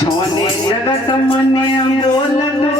छोने जगत मन बोलत